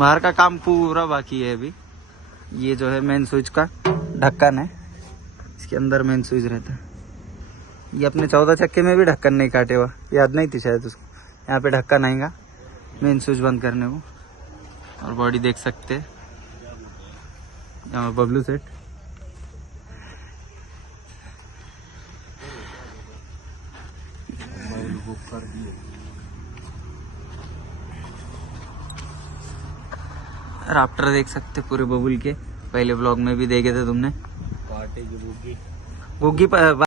बाहर का काम पूरा बाकी है अभी। ये जो है मेन स्विच का ढक्कन है, इसके अंदर मेन स्विच रहता है। ये अपने 14 चक्के में भी ढक्कन नहीं काटे हुआ, याद नहीं थी शायद उसको। यहाँ पे ढक्कन आएगा मेन स्विच बंद करने को। और बॉडी देख सकते हैं, यहाँ बबलू सेट। राफ्टर देख सकते पूरे बबुल के, पहले व्लॉग में भी देखे थे तुमने। गुग्गी